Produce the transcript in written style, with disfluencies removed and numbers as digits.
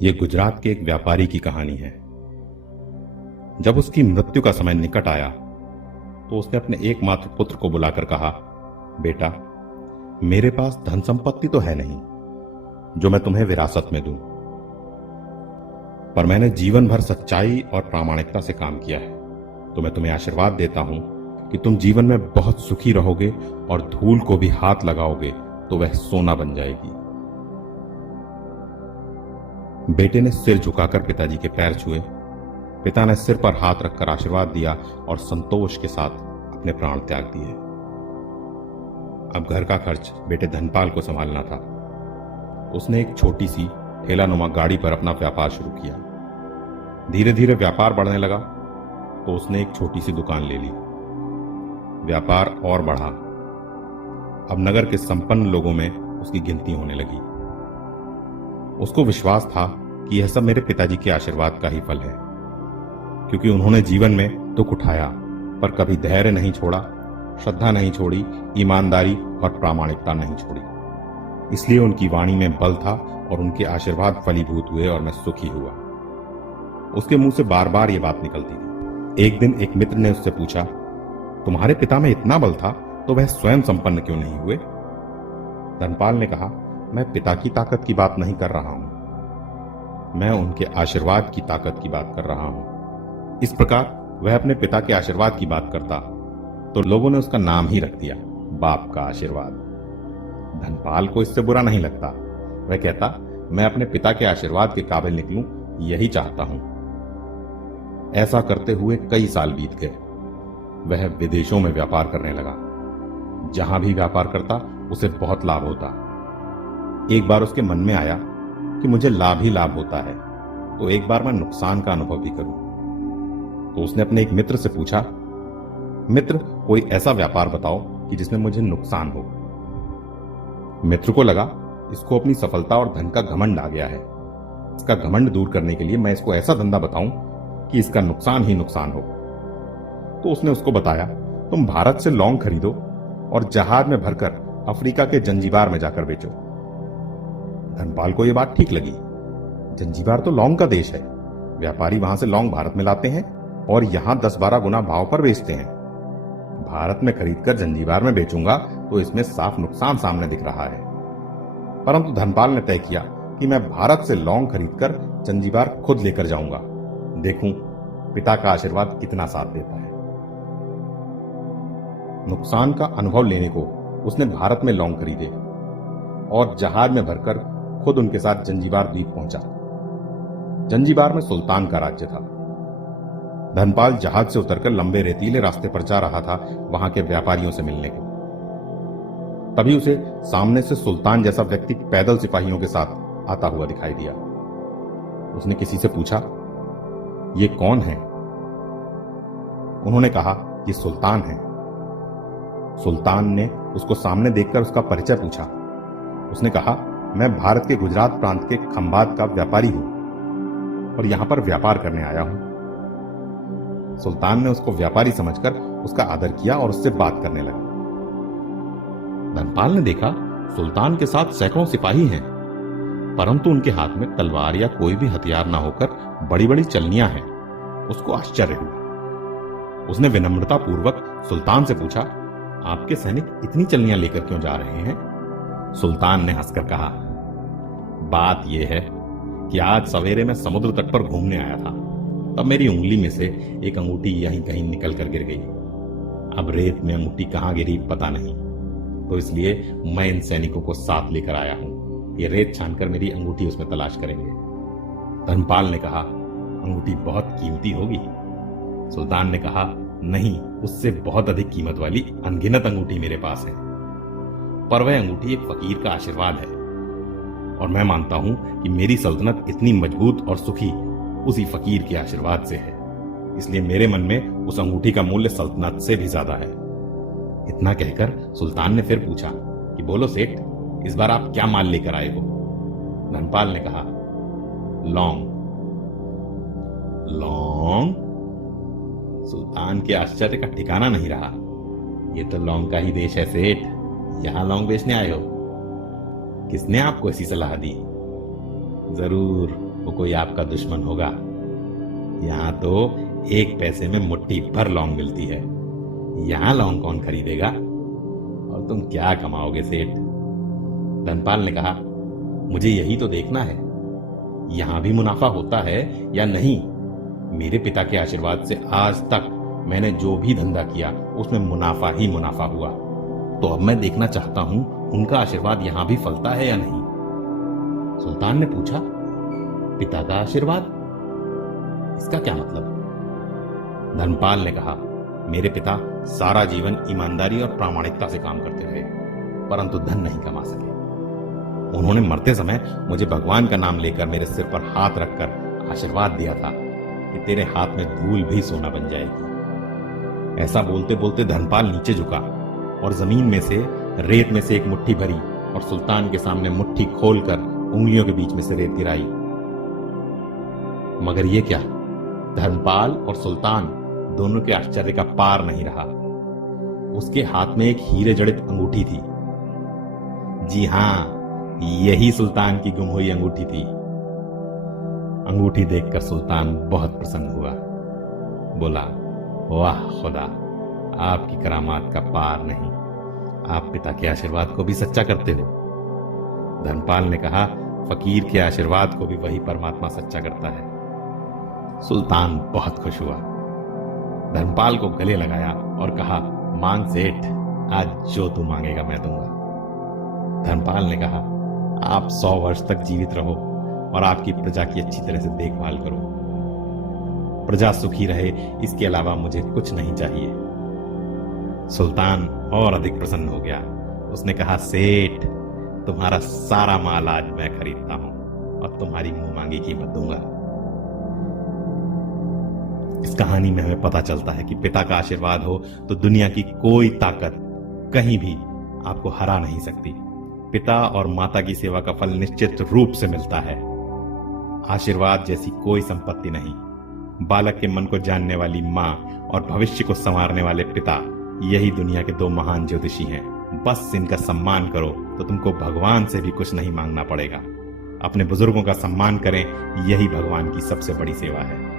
ये गुजरात के एक व्यापारी की कहानी है। जब उसकी मृत्यु का समय निकट आया तो उसने अपने एकमात्र पुत्र को बुलाकर कहा, बेटा, मेरे पास धन संपत्ति तो है नहीं जो मैं तुम्हें विरासत में दूं, पर मैंने जीवन भर सच्चाई और प्रामाणिकता से काम किया है, तो मैं तुम्हें आशीर्वाद देता हूं कि तुम जीवन में बहुत सुखी रहोगे और धूल को भी हाथ लगाओगे तो वह सोना बन जाएगी। बेटे ने सिर झुकाकर पिताजी के पैर छुए। पिता ने सिर पर हाथ रखकर आशीर्वाद दिया और संतोष के साथ अपने प्राण त्याग दिए। अब घर का खर्च बेटे धनपाल को संभालना था। उसने एक छोटी सी ठेलानुमा गाड़ी पर अपना व्यापार शुरू किया। धीरे धीरे व्यापार बढ़ने लगा तो उसने एक छोटी सी दुकान ले ली। व्यापार और बढ़ा। अब नगर के संपन्न लोगों में उसकी गिनती होने लगी। उसको विश्वास था कि यह सब मेरे पिताजी के आशीर्वाद का ही फल है, क्योंकि उन्होंने जीवन में दुख उठाया पर कभी धैर्य नहीं छोड़ा, श्रद्धा नहीं छोड़ी, ईमानदारी और प्रामाणिकता नहीं छोड़ी। इसलिए उनकी वाणी में बल था और उनके आशीर्वाद फलीभूत हुए और मैं सुखी हुआ। उसके मुंह से बार बार यह बात निकलती थी। एक दिन एक मित्र ने उससे पूछा, तुम्हारे पिता में इतना बल था तो वह स्वयं संपन्न क्यों नहीं हुए? धनपाल ने कहा, मैं पिता की ताकत की बात नहीं कर रहा हूं, मैं उनके आशीर्वाद की ताकत की बात कर रहा हूं। इस प्रकार वह अपने पिता के आशीर्वाद की बात करता तो लोगों ने उसका नाम ही रख दिया, बाप का आशीर्वाद। धनपाल को इससे बुरा नहीं लगता। वह कहता, मैं अपने पिता के आशीर्वाद के काबिल निकलूं, यही चाहता हूं। ऐसा करते हुए कई साल बीत गए। वह विदेशों में व्यापार करने लगा। जहां भी व्यापार करता उसे बहुत लाभ होता। एक बार उसके मन में आया कि मुझे लाभ ही लाभ होता है, तो एक बार मैं नुकसान का अनुभव भी करूं। तो उसने अपने एक मित्र से पूछा, मित्र, कोई ऐसा व्यापार बताओ कि जिसमें मुझे नुकसान हो। मित्र को लगा इसको अपनी सफलता और धन का घमंड आ गया है। इसका घमंड दूर करने के लिए मैं इसको ऐसा धंधा बताऊं कि इसका नुकसान ही नुकसान हो। तो उसने उसको बताया, तुम भारत से लौंग खरीदो और जहाज में भरकर अफ्रीका के जंजीबार में जाकर बेचो। धनपाल को यह बात ठीक लगी। जंजीबार तो लौंग का देश है। व्यापारी वहां से लौंग भारत में लाते हैं और यहां 10-12 गुना भाव पर बेचते हैं। भारत में खरीदकर जंजीबार में बेचूंगा तो इसमें साफ नुकसान सामने दिख रहा है। परंतु धनपाल ने तय किया कि मैं भारत से लौंग खरीदकर जंजीबार खुद लेकर जाऊंगा, देखूं पिता का आशीर्वाद कितना साथ देता है। नुकसान का अनुभव लेने को उसने भारत में लौंग खरीदे और जहाज में भरकर खुद उनके साथ जंजीबार द्वीप पहुंचा। जंजीबार में सुल्तान का राज्य था। धनपाल जहाज से उतरकर लंबे रेतीले रास्ते पर जा रहा था वहां के व्यापारियों से मिलने को। तभी उसे सामने से सुल्तान जैसा व्यक्ति पैदल सिपाहियों के साथ आता हुआ दिखाई दिया। उसने किसी से पूछा, ये कौन है? उन्होंने कहा, ये सुल्तान है। सुल्तान ने उसको सामने देखकर उसका परिचय पूछा। उसने कहा, मैं भारत के गुजरात प्रांत के खंभात का व्यापारी हूं और यहां पर व्यापार करने आया हूं। सुल्तान ने उसको व्यापारी समझकर उसका आदर किया और उससे बात करने लगा। धनपाल ने देखा सुल्तान के साथ सैकड़ों सिपाही हैं, परंतु उनके हाथ में तलवार या कोई भी हथियार ना होकर बड़ी बड़ी चलनियां हैं। उसको आश्चर्य हुआ। उसने विनम्रता पूर्वक सुल्तान से पूछा, आपके सैनिक इतनी चलनियां लेकर क्यों जा रहे हैं? सुल्तान ने हंसकर कहा, बात यह है कि आज सवेरे मैं समुद्र तट पर घूमने आया था, तब मेरी उंगली में से एक अंगूठी यहीं कहीं निकल कर गिर गई। अब रेत में अंगूठी कहां गिरी पता नहीं, तो इसलिए मैं इन सैनिकों को साथ लेकर आया हूं। ये रेत छानकर मेरी अंगूठी उसमें तलाश करेंगे। धनपाल ने कहा, अंगूठी बहुत कीमती होगी। सुल्तान ने कहा, नहीं, उससे बहुत अधिक कीमत वाली अनगिनत अंगूठी मेरे पास है, पर वह अंगूठी एक फकीर का आशीर्वाद है और मैं मानता हूं कि मेरी सल्तनत इतनी मजबूत और सुखी उसी फकीर के आशीर्वाद से है। इसलिए मेरे मन में उस अंगूठी का मूल्य सल्तनत से भी ज्यादा है। इतना कहकर सुल्तान ने फिर पूछा कि बोलो सेठ, इस बार आप क्या माल लेकर आए हो? धनपाल ने कहा, लौंग। लौंग? सुल्तान के आश्चर्य का ठिकाना नहीं रहा। ये तो लौंग का ही देश है सेठ, यहां लौंग बेचने आए हो? किसने आपको ऐसी सलाह दी? जरूर वो कोई आपका दुश्मन होगा। यहाँ तो 1 पैसे में मुट्ठी भर लौंग मिलती है। यहाँ लौंग कौन खरीदेगा? और तुम क्या कमाओगे सेठ? धनपाल ने कहा, मुझे यही तो देखना है, यहाँ भी मुनाफा होता है या नहीं। मेरे पिता के आशीर्वाद से आज तक मैंने जो भी धंधा किया उसमें मुनाफा ही मुनाफा हुआ। तो अब मैं देखना चाहता हूं उनका आशीर्वाद यहां भी फलता है या नहीं। सुल्तान ने पूछा, पिता का आशीर्वाद? इसका क्या मतलब? धनपाल ने कहा, मेरे पिता सारा जीवन ईमानदारी और प्रामाणिकता से काम करते रहे, परंतु धन नहीं कमा सके। उन्होंने मरते समय मुझे भगवान का नाम लेकर मेरे सिर पर हाथ रखकर आशीर्वाद दिया था कि तेरे हाथ में धूल भी सोना बन जाएगी। ऐसा बोलते बोलते धनपाल नीचे झुका और जमीन में से रेत में से एक मुट्ठी भरी और सुल्तान के सामने मुट्ठी खोलकर उंगलियों के बीच में से रेत गिराई। मगर ये क्या? धनपाल और सुल्तान दोनों के आश्चर्य का पार नहीं रहा। उसके हाथ में एक हीरे जड़ित अंगूठी थी। जी हां, यही सुल्तान की गुम हुई अंगूठी थी। अंगूठी देखकर सुल्तान बहुत प्रसन्न हुआ। बोला, वाह खुदा, आपकी करामात का पार नहीं। आप पिता के आशीर्वाद को भी सच्चा करते हो। धनपाल ने कहा, फकीर के आशीर्वाद को भी वही परमात्मा सच्चा करता है। सुल्तान बहुत खुश हुआ, धनपाल को गले लगाया और कहा, मांग सेठ, आज जो तू मांगेगा मैं दूंगा। धनपाल ने कहा, आप 100 वर्ष तक जीवित रहो और आपकी प्रजा की अच्छी तरह से देखभाल करो। प्रजा सुखी रहे, इसके अलावा मुझे कुछ नहीं चाहिए। सुल्तान और अधिक प्रसन्न हो गया। उसने कहा, सेठ, तुम्हारा सारा माल आज मैं खरीदता हूं और तुम्हारी मुंह मांगी कीमत दूंगा। इस कहानी में हमें पता चलता है कि पिता का आशीर्वाद हो तो दुनिया की कोई ताकत कहीं भी आपको हरा नहीं सकती। पिता और माता की सेवा का फल निश्चित रूप से मिलता है। आशीर्वाद जैसी कोई संपत्ति नहीं। बालक के मन को जानने वाली मां और भविष्य को संवारने वाले पिता, यही दुनिया के 2 महान ज्योतिषी हैं। बस इनका सम्मान करो तो तुमको भगवान से भी कुछ नहीं मांगना पड़ेगा। अपने बुजुर्गों का सम्मान करें, यही भगवान की सबसे बड़ी सेवा है।